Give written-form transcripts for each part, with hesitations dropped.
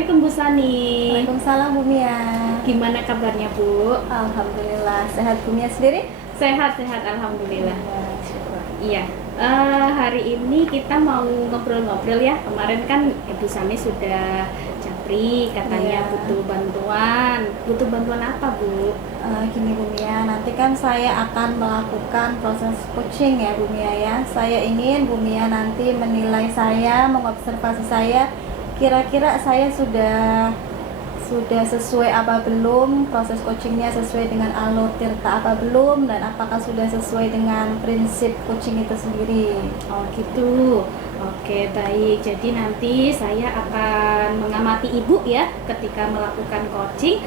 Assalamualaikum Bu Sani. Waalaikumsalam Bu Mia. Gimana kabarnya Bu? Alhamdulillah sehat. Bu Mia sendiri? Sehat-sehat Alhamdulillah. Ya, syukur. Iya. Hari ini kita mau ngobrol-ngobrol ya. Kemarin kan Ibu Sani sudah japri, katanya Iya. butuh bantuan. Butuh bantuan apa Bu? Gini Bu Mia, nanti kan saya akan melakukan proses coaching ya Bu Mia ya. Saya ingin Bu Mia nanti menilai saya, mengobservasi saya. Kira-kira saya sudah sesuai apa belum, proses coachingnya sesuai dengan alur tirta apa belum, dan apakah sudah sesuai dengan prinsip coaching itu sendiri. Oh gitu. Oke, baik. Jadi nanti saya akan mengamati Ibu ya ketika melakukan coaching.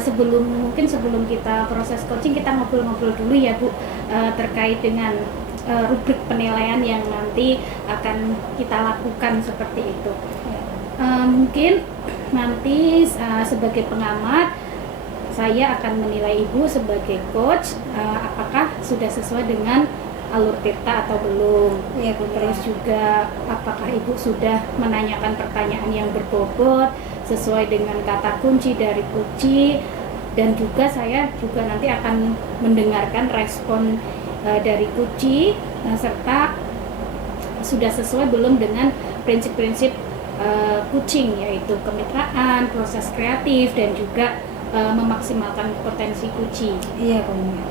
Sebelum kita proses coaching, kita ngobrol-ngobrol dulu ya Bu, terkait dengan rubrik penilaian yang nanti akan kita lakukan seperti itu. Mungkin nanti sebagai pengamat saya akan menilai Ibu sebagai coach, apakah sudah sesuai dengan alur tirta atau belum. Iya Bu. Terus juga apakah Ibu sudah menanyakan pertanyaan yang berbobot sesuai dengan kata kunci dari kunci, dan juga saya juga nanti akan mendengarkan respon dari kunci, serta sudah sesuai belum dengan prinsip-prinsip coaching, yaitu kemitraan, proses kreatif, dan juga memaksimalkan potensi kunci. Iya Bu Mia.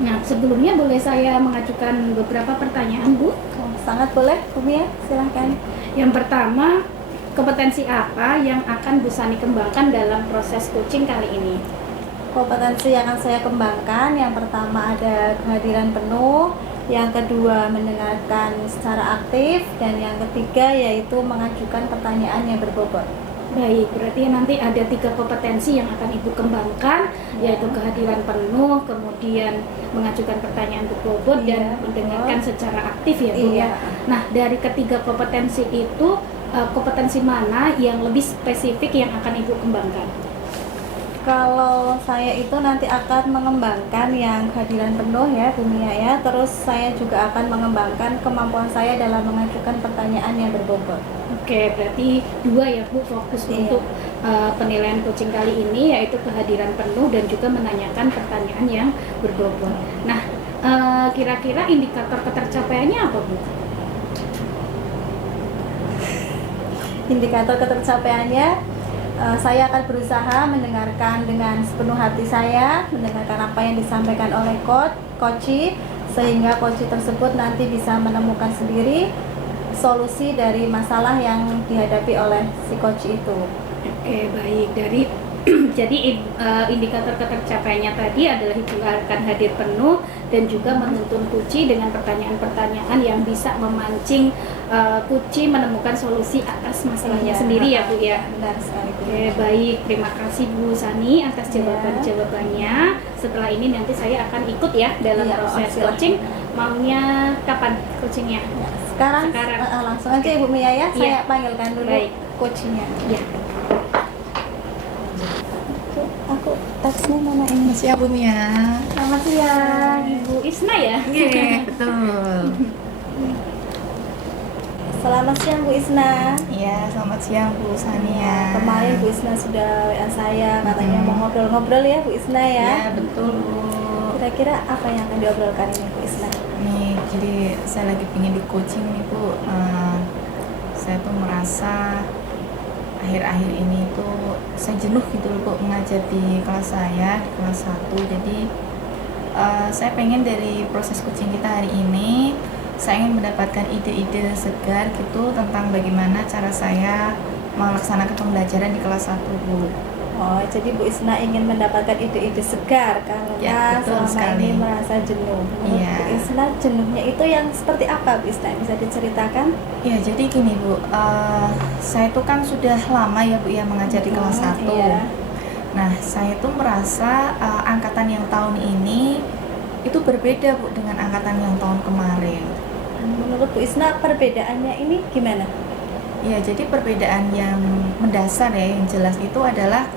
Nah, sebelumnya boleh saya mengajukan beberapa pertanyaan Bu? Sangat boleh Bu Mia, silahkan. Yang pertama, kompetensi apa yang akan Bu Sani kembangkan dalam proses coaching kali ini? Kompetensi yang akan saya kembangkan, yang pertama ada kehadiran penuh, yang kedua mendengarkan secara aktif, dan yang ketiga yaitu mengajukan pertanyaan yang berbobot. Baik, berarti nanti ada 3 kompetensi yang akan Ibu kembangkan, yaitu kehadiran penuh, kemudian mengajukan pertanyaan berbobot, dan mendengarkan secara aktif ya Bu ya. Nah, dari ketiga kompetensi itu, kompetensi mana yang lebih spesifik yang akan Ibu kembangkan? Kalau saya itu nanti akan mengembangkan yang kehadiran penuh ya Bu Mia ya. Terus saya juga akan mengembangkan kemampuan saya dalam mengajukan pertanyaan yang berbobot. Oke, berarti 2 ya Bu fokus untuk penilaian coaching kali ini, yaitu kehadiran penuh dan juga menanyakan pertanyaan yang berbobot. Nah, kira-kira indikator ketercapaiannya apa Bu? Indikator ketercapaiannya, saya akan berusaha mendengarkan dengan sepenuh hati saya, mendengarkan apa yang disampaikan oleh coach, sehingga coach tersebut nanti bisa menemukan sendiri solusi dari masalah yang dihadapi oleh si coach itu. Oke, baik. Jadi indikator ketercapaiannya tadi adalah Ibu akan hadir penuh dan juga menuntun kunci dengan pertanyaan-pertanyaan yang bisa memancing kunci menemukan solusi atas masalahnya sendiri ya Bu ya. Benar sekali Bu. Oke, baik. Terima kasih Bu Sani atas jawaban-jawabannya. Setelah ini nanti saya akan ikut ya dalam proses coaching. Maunya kapan coachingnya? Sekarang. Langsung aja Ibu Mia ya. Saya panggilkan dulu coachnya. Iya. Aku teksnya mana ini? Siap Bu Mia. Selamat siang. Ibu Isna ya? Iya, betul. Selamat siang Bu Isna. Iya, selamat siang Bu Sania. Kemarin Bu Isna sudah WA saya, katanya mau ngobrol-ngobrol ya Bu Isna ya. Iya, betul Bu. Kira-kira apa yang akan diobrolkan ini Bu Isna? Nih, jadi saya lagi pingin di coaching nih Bu. Saya tuh merasa akhir-akhir ini tuh saya jenuh gitu loh Bu mengajar di kelas saya, di kelas 1. Jadi saya pengen dari proses coaching kita hari ini, saya ingin mendapatkan ide-ide segar gitu tentang bagaimana cara saya melaksanakan pembelajaran di kelas 1 Bu. Oh, jadi Bu Isna ingin mendapatkan ide-ide segar karena Ya, betul selama sekali. ini merasa jenuh. Menurut Iya. Bu Isna, jenuhnya itu yang seperti apa Bu Isna? Bisa diceritakan? Ya, jadi gini Bu, saya tuh kan sudah lama ya Bu ya mengajar di kelas 1. Iya. Nah, saya tuh merasa angkatan yang tahun ini itu berbeda Bu dengan angkatan yang tahun kemarin. Menurut Bu Isna, perbedaannya ini gimana? Ya, jadi perbedaan yang mendasar ya, yang jelas itu adalah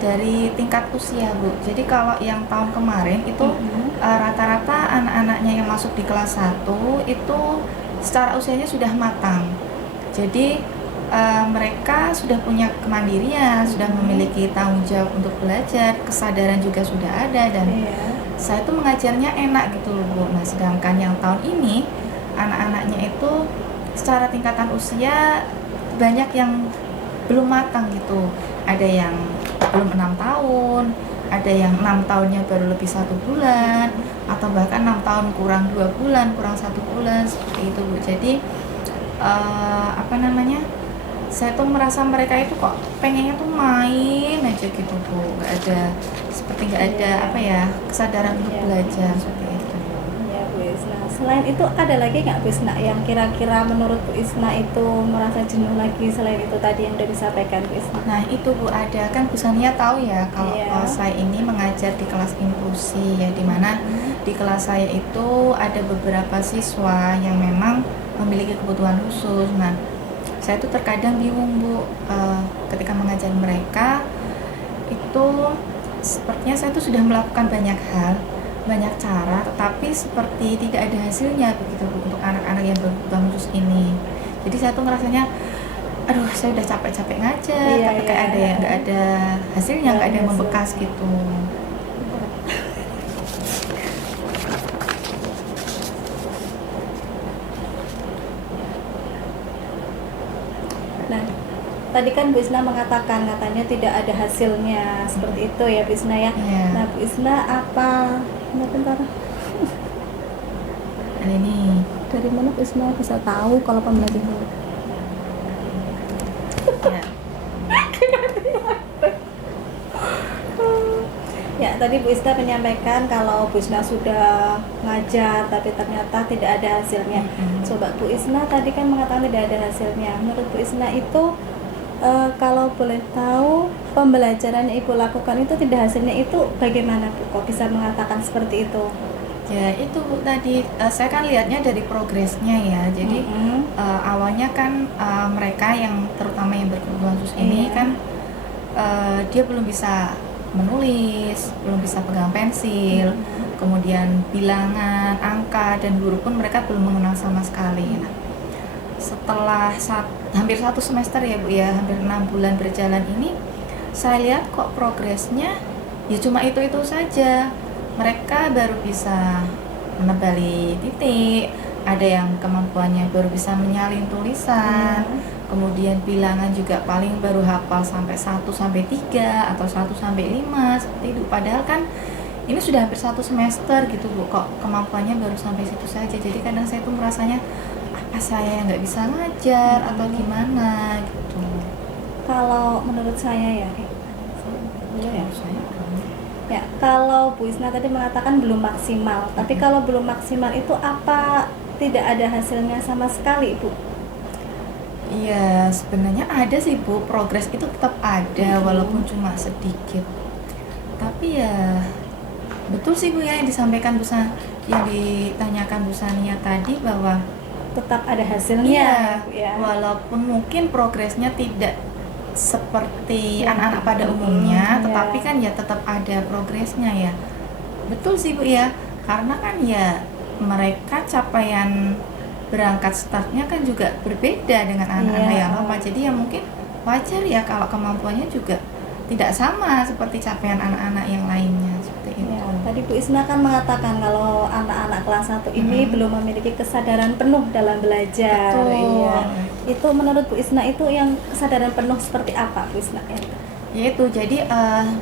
dari tingkat usia Bu. Jadi kalau yang tahun kemarin itu rata-rata anak-anaknya yang masuk di kelas 1 itu secara usianya sudah matang. Jadi mereka sudah punya kemandirian, sudah memiliki tanggung jawab untuk belajar, kesadaran juga sudah ada, dan saya tuh mengajarnya enak gitu loh Bu. Nah sedangkan yang tahun ini anak-anaknya itu secara tingkatan usia banyak yang belum matang gitu. Ada yang belum 6 tahun, ada yang 6 tahunnya baru lebih 1 bulan, atau bahkan 6 tahun kurang 2 bulan, kurang 1 bulan, seperti itu Bu. Jadi saya tuh merasa mereka itu kok pengennya tuh main aja gitu Bu, nggak ada kesadaran untuk belajar seperti itu. Ya Bu Isna. Selain itu ada lagi nggak Bu Isna yang kira-kira menurut Bu Isna itu merasa jenuh lagi selain itu tadi yang udah disampaikan Bu Isna? Nah itu Bu, ada kan Bu Sania tahu ya kalau saya ini mengajar di kelas inklusi ya, dimana di kelas saya itu ada beberapa siswa yang memang memiliki kebutuhan khusus. Nah saya tuh terkadang bingung Bu, ketika mengajar mereka itu sepertinya saya tuh sudah melakukan banyak hal, banyak cara, tetapi seperti tidak ada hasilnya begitu Bu untuk anak-anak yang berkebutuhan khusus ini. Jadi saya tuh ngerasanya, aduh saya udah capek-capek ngajar, tapi kayak nggak ada hasilnya, nggak ada yang membekas gitu. Nah, tadi kan Bu Isna mengatakan katanya tidak ada hasilnya seperti itu ya Bu Isna ya. Nah Bu Isna bentar. Ini Dari mana Bu Isna bisa tahu kalau pembelajaran? Ya, tadi Bu Isna menyampaikan kalau Bu Isna sudah ngajar tapi ternyata tidak ada hasilnya. Coba Bu Isna tadi kan mengatakan tidak ada hasilnya. Menurut Bu Isna itu kalau boleh tahu pembelajaran yang Ibu lakukan itu tidak hasilnya itu bagaimana Bu? Kok bisa mengatakan seperti itu? Ya itu Bu, tadi saya kan lihatnya dari progresnya ya. Jadi awalnya kan mereka yang terutama yang berkebutuhan khusus ini kan dia belum bisa menulis, belum bisa pegang pensil, kemudian bilangan, angka, dan huruf pun mereka belum mengenal sama sekali. Nah, setelah hampir 1 semester ya Bu ya, hampir 6 bulan berjalan ini, saya lihat kok progresnya ya cuma itu-itu saja. Mereka baru bisa menebali titik, ada yang kemampuannya baru bisa menyalin tulisan, kemudian bilangan juga paling baru hafal sampai 1 sampai 3 atau 1 sampai 5 seperti itu. Padahal kan ini sudah hampir 1 semester gitu Bu, kok kemampuannya baru sampai situ saja. Jadi kadang saya tuh merasanya apa saya nggak bisa ngajar atau gimana gitu. Kalau menurut saya ya, kalau Bu Isna tadi mengatakan belum maksimal, tapi kalau belum maksimal itu apa tidak ada hasilnya sama sekali Bu? Iya, sebenarnya ada sih Bu, progres itu tetap ada walaupun cuma sedikit. Tapi ya betul sih Bu ya yang disampaikan yang ditanyakan Bu Sania tadi, bahwa tetap ada hasilnya ya. Walaupun mungkin progresnya tidak seperti anak-anak pada umumnya, tetapi kan ya tetap ada progresnya ya. Betul sih Bu ya, karena kan ya mereka capaian berangkat startnya kan juga berbeda dengan anak-anak yang lama. Jadi ya mungkin wajar ya kalau kemampuannya juga tidak sama seperti capaian anak-anak yang lainnya seperti itu. Ya, tadi Bu Isna kan mengatakan kalau anak-anak kelas 1 ini belum memiliki kesadaran penuh dalam belajar. Betul. Iya. Itu menurut Bu Isna itu yang kesadaran penuh seperti apa Bu Isna? Yaitu jadi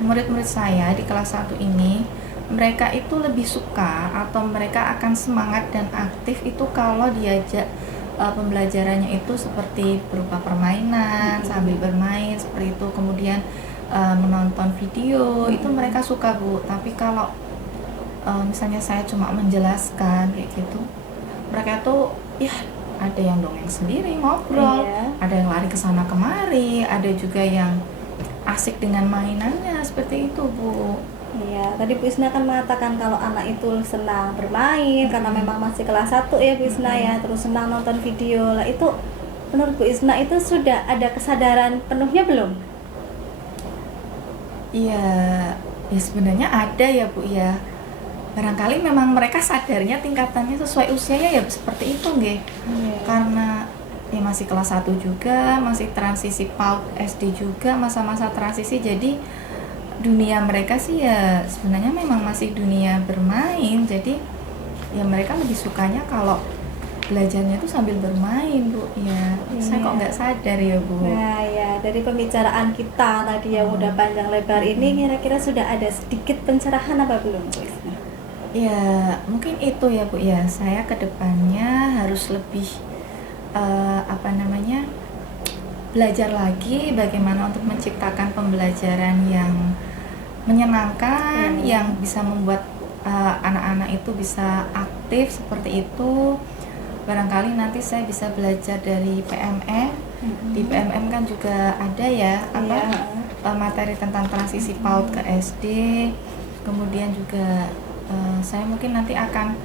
murid-murid saya di kelas 1 ini, mereka itu lebih suka atau mereka akan semangat dan aktif itu kalau diajak pembelajarannya itu seperti berupa permainan, sambil bermain seperti itu, kemudian menonton video, itu mereka suka Bu. Tapi kalau misalnya saya cuma menjelaskan kayak gitu, mereka tuh ya ada yang dongeng sendiri, ngobrol, ada yang lari ke sana kemari, ada juga yang asik dengan mainannya seperti itu Bu. Iya, tadi Bu Isna kan mengatakan kalau anak itu senang bermain karena memang masih kelas 1 ya Bu Isna ya, terus senang nonton video. Lah itu menurut Bu Isna itu sudah ada kesadaran penuhnya belum? Iya, ya sebenarnya ada ya Bu ya. Barangkali memang mereka sadarnya tingkatannya sesuai usianya ya seperti itu nggih. Karena ya masih kelas 1 juga, masih transisi PAUD SD juga, masa-masa transisi. Jadi dunia mereka sih ya sebenarnya memang masih dunia bermain. Jadi ya mereka lebih sukanya kalau belajarnya itu sambil bermain, Bu. Ya, saya kok nggak sadar ya, Bu. Nah ya, dari pembicaraan kita tadi yang udah panjang lebar ini, kira-kira sudah ada sedikit pencerahan apa belum, Bu Isna? Ya, mungkin itu ya, Bu ya. Saya kedepannya harus lebih belajar lagi bagaimana untuk menciptakan pembelajaran yang menyenangkan, yang bisa membuat anak-anak itu bisa aktif seperti itu. Barangkali nanti saya bisa belajar dari PMM. Di PMM kan juga ada ya materi tentang transisi PAUD ke SD. Kemudian juga saya mungkin nanti akan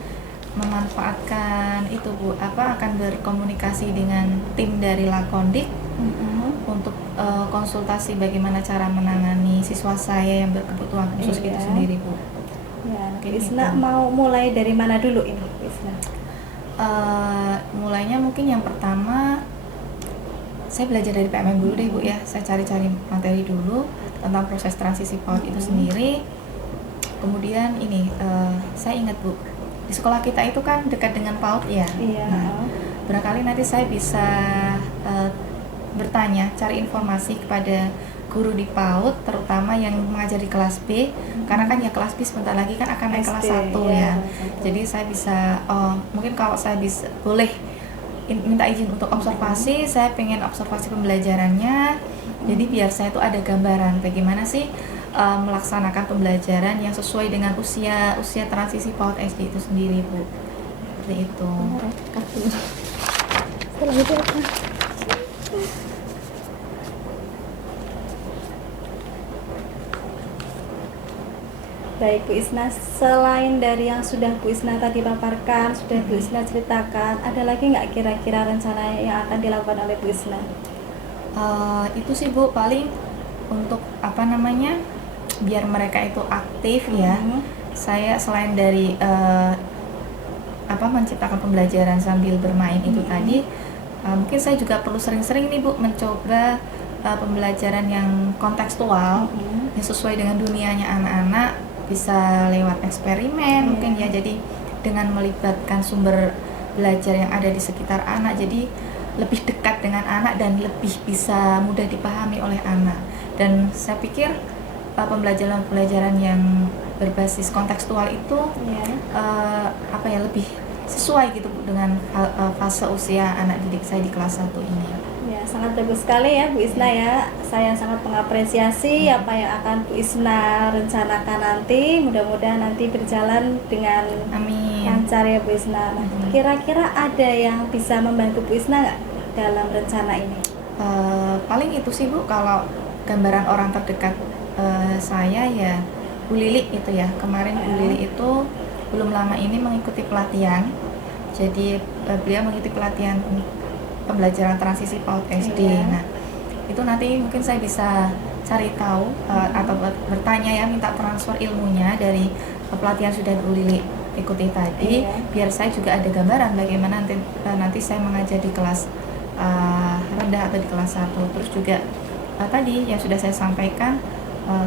memanfaatkan itu, Bu, akan berkomunikasi dengan tim dari Lakondik untuk konsultasi bagaimana cara menangani siswa saya yang berkebutuhan khusus itu sendiri, Bu. Ya, Bu Isna mau mulai dari mana dulu ini, Bu Isna? Mulainya mungkin yang pertama saya belajar dari PMM dulu deh, Bu ya. Saya cari-cari materi dulu tentang proses transisi PAUD itu sendiri. Kemudian ini saya ingat, Bu, di sekolah kita itu kan dekat dengan PAUD ya. Nah, barangkali nanti saya bisa bertanya, cari informasi kepada guru di PAUD, terutama yang mengajar di kelas B, karena kan ya kelas B sebentar lagi kan akan naik kelas 1 ya. Jadi saya bisa, mungkin kalau saya bisa boleh minta izin untuk observasi, saya pengen observasi pembelajarannya. Jadi biar saya tuh ada gambaran bagaimana sih melaksanakan pembelajaran yang sesuai dengan usia transisi PAUD SD itu sendiri, Bu. Seperti itu. Setelah itu apa? Baik, Bu Isna, selain dari yang sudah Bu Isna tadi paparkan, sudah Bu Isna ceritakan, ada lagi nggak kira-kira rencana yang akan dilakukan oleh Bu Isna? Itu sih, Bu, paling untuk biar mereka itu aktif ya. Saya selain dari menciptakan pembelajaran sambil bermain itu tadi, mungkin saya juga perlu sering-sering nih, Bu, mencoba pembelajaran yang kontekstual, yang sesuai dengan dunianya anak-anak, bisa lewat eksperimen mungkin ya. Jadi dengan melibatkan sumber belajar yang ada di sekitar anak, jadi lebih dekat dengan anak dan lebih bisa mudah dipahami oleh anak. Dan saya pikir pembelajaran yang berbasis kontekstual itu lebih sesuai gitu, Bu, dengan fase usia anak didik saya di kelas 1 ini. Ya, sangat bagus sekali ya, Bu Isna ya. Saya sangat mengapresiasi apa yang akan Bu Isna rencanakan nanti. Mudah-mudahan nanti berjalan dengan lancar ya, Bu Isna. Nah, kira-kira ada yang bisa membantu Bu Isna nggak dalam rencana ini? Paling itu sih, Bu, kalau gambaran orang terdekat saya ya Bu Lili itu ya. Kemarin Bu Lili itu belum lama ini mengikuti pelatihan. Jadi beliau mengikuti pelatihan pembelajaran transisi PAUD SD. Nah, itu nanti mungkin saya bisa cari tahu atau bertanya ya, minta transfer ilmunya dari pelatihan sudah Bu Lili ikuti tadi, biar saya juga ada gambaran bagaimana nanti saya mengajar di kelas rendah atau di kelas 1. Terus juga tadi yang sudah saya sampaikan,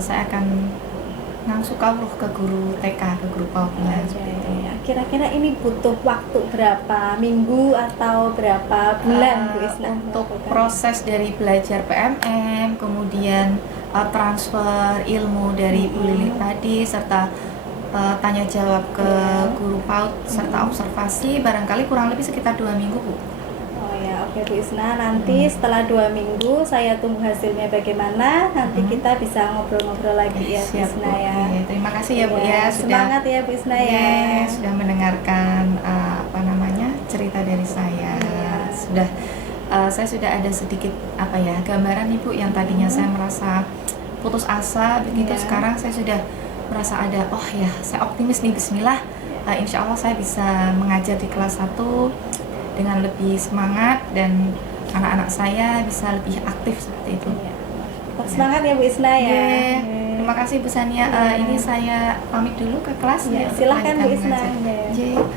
saya akan langsung kawruh ke guru TK, ke guru PAUD-nya. Kira-kira ini butuh waktu berapa minggu atau berapa bulan, Bu Isna? Untuk proses dari belajar PMM, kemudian transfer ilmu dari Bu Lili tadi, serta tanya jawab ke guru PAUD, serta observasi, barangkali kurang lebih sekitar 2 minggu, Bu. Oke, Bu Isna, nanti setelah 2 minggu saya tunggu hasilnya bagaimana. Nanti kita bisa ngobrol-ngobrol lagi ya, Bu Isna ya. Terima kasih ya, Bu ya. Semangat ya, Bu Isna ya. Sudah mendengarkan cerita dari saya. Saya sudah ada sedikit gambaran nih, Bu, yang tadinya saya merasa putus asa begitu, sekarang saya sudah merasa ada saya optimis nih. Bismillah, insya Allah saya bisa mengajar di kelas 1 dengan lebih semangat dan anak-anak saya bisa lebih aktif seperti itu. Semangat ya, Bu Isna ya. Terima kasih, Bu Sania. Ini saya pamit dulu ke kelas. Silahkan, Bu Isna.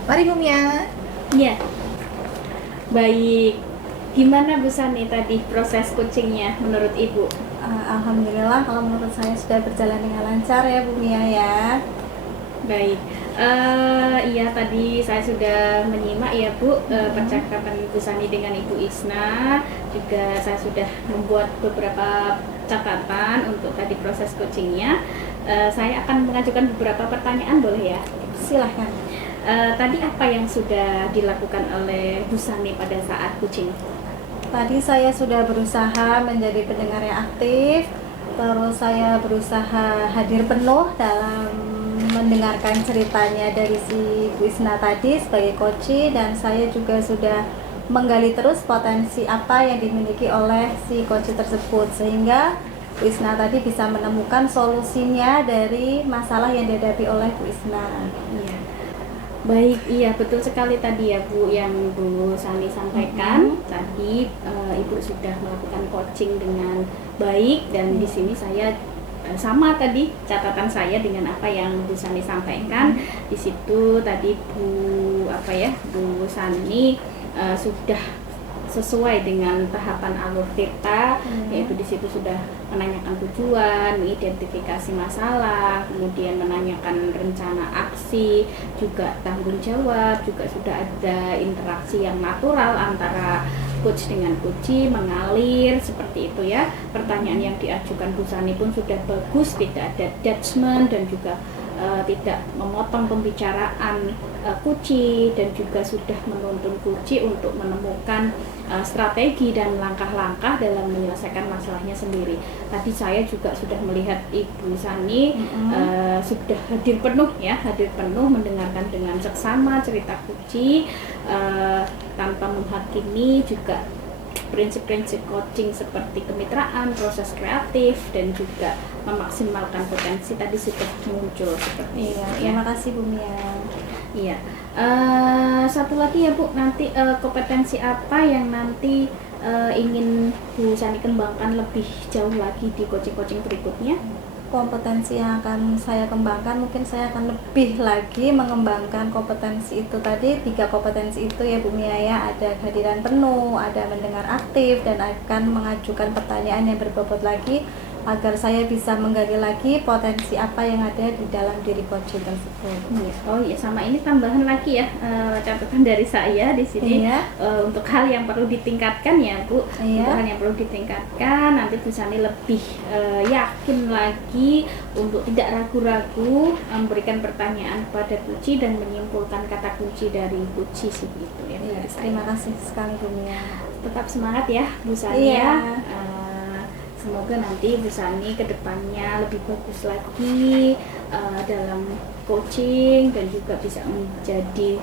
Mari, Bu Mia. Iya. Baik. Gimana Bu Sani tadi proses coachingnya menurut Ibu? Alhamdulillah kalau menurut saya sudah berjalan dengan lancar ya Bu Mia ya. Baik, iya tadi saya sudah menyimak ya Bu percakapan Bu Sani dengan Ibu Isna. Juga saya sudah membuat beberapa catatan untuk tadi proses coachingnya. Saya akan mengajukan beberapa pertanyaan, boleh ya? Silahkan. Tadi apa yang sudah dilakukan oleh Bu Sani pada saat coaching? Tadi saya sudah berusaha menjadi pendengar yang aktif, terus saya berusaha hadir penuh dalam mendengarkan ceritanya dari si Bu Isna tadi sebagai coach, dan saya juga sudah menggali terus potensi apa yang dimiliki oleh si coach tersebut, sehingga Bu Isna tadi bisa menemukan solusinya dari masalah yang dihadapi oleh Bu Isna. Iya. Baik, iya betul sekali tadi ya Bu yang Bu Sani sampaikan. Tadi Ibu sudah melakukan coaching dengan baik, dan di sini saya sama tadi catatan saya dengan apa yang Bu Sani sampaikan. Di situ tadi Bu Sani sudah sesuai dengan tahapan alur tirta, yaitu di situ sudah menanyakan tujuan, mengidentifikasi masalah, kemudian menanyakan rencana aksi, juga tanggung jawab, juga sudah ada interaksi yang natural antara coach dengan coachee, mengalir seperti itu ya. Pertanyaan yang diajukan Bu Sani pun sudah bagus, tidak ada judgement dan juga tidak memotong pembicaraan coachee, dan juga sudah menuntun coachee untuk menemukan strategi dan langkah-langkah dalam menyelesaikan masalahnya sendiri. Tadi saya juga sudah melihat Ibu Sani sudah hadir penuh mendengarkan dengan seksama cerita coachee tanpa menghakimi, juga prinsip-prinsip coaching seperti kemitraan, proses kreatif, dan juga memaksimalkan potensi tadi sudah muncul seperti itu. Terima kasih Bu Mia. Iya. Satu lagi ya Bu, nanti kompetensi apa yang nanti ingin Bu Sani kembangkan lebih jauh lagi di coaching-coaching berikutnya? Kompetensi yang akan saya kembangkan, mungkin saya akan lebih lagi mengembangkan kompetensi itu tadi, 3 kompetensi itu ya Bu Mia ya. Ada kehadiran penuh, ada mendengar aktif, dan akan mengajukan pertanyaan yang berbobot lagi agar saya bisa menggali lagi potensi apa yang ada di dalam diri coaching tersebut. Oh iya, sama ini tambahan lagi ya, catatan dari saya di sini. Iya. Untuk hal yang perlu ditingkatkan ya Bu. Iya. Untuk hal yang perlu ditingkatkan, nanti Bu Sani lebih yakin lagi untuk tidak ragu-ragu memberikan pertanyaan kepada coachee dan menyimpulkan kata kunci dari coachee segitu ya. Iya, dari saya. terima kasih sekali Bu Mia. Tetap semangat ya Bu Sani Iya. ya. Semoga nanti Bu Sani kedepannya lebih bagus lagi dalam coaching, dan juga bisa menjadi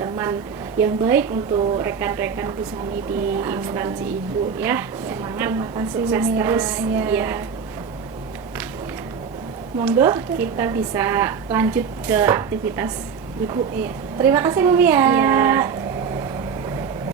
teman yang baik untuk rekan-rekan Bu Sani di instansi Ibu ya. Semangat, Terima kasih, sukses Bu Mia. terus. Iya. Ya. Monggo kita bisa lanjut ke aktivitas Ibu. Iya. Terima kasih Bu Mia. Iya.